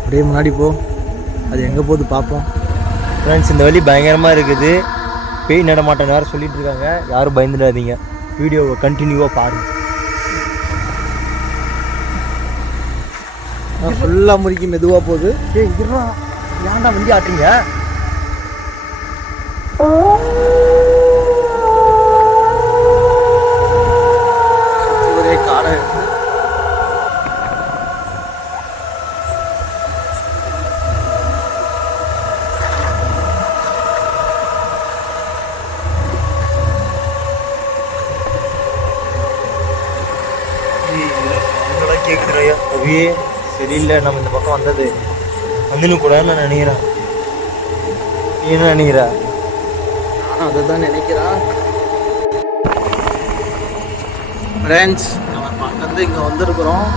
அப்படியே முன்னாடி போ, அது எங்கே போகுது பார்ப்போம். ஃப்ரெண்ட்ஸ், இந்த வழி பயங்கரமாக இருக்குது, பேய் நடமாட்டம் வேறு சொல்லிட்டு இருக்காங்க. யாரும் பயந்துடாதீங்க, வீடியோவை கண்டினியூவாக பாருங்கள். ஃபுல்லாக முறுக்கி மெதுவாக போகுது. இதெல்லாம் ஏன்டா வண்டி ஆட்டுறீங்க? ஒரே காடை இருக்கு. கேட்குறையா அவையே சரியில்லை. நம்ம இந்த பக்கம் வந்தது வந்துன்னு கூட நான் நினைக்கிறேன். நீ என்ன நினைக்கிற? நானும் அதை தான் நினைக்கிறேன். ஃப்ரெண்ட்ஸ், நம்ம அங்கேருந்து இங்கே வந்திருக்கிறோம்.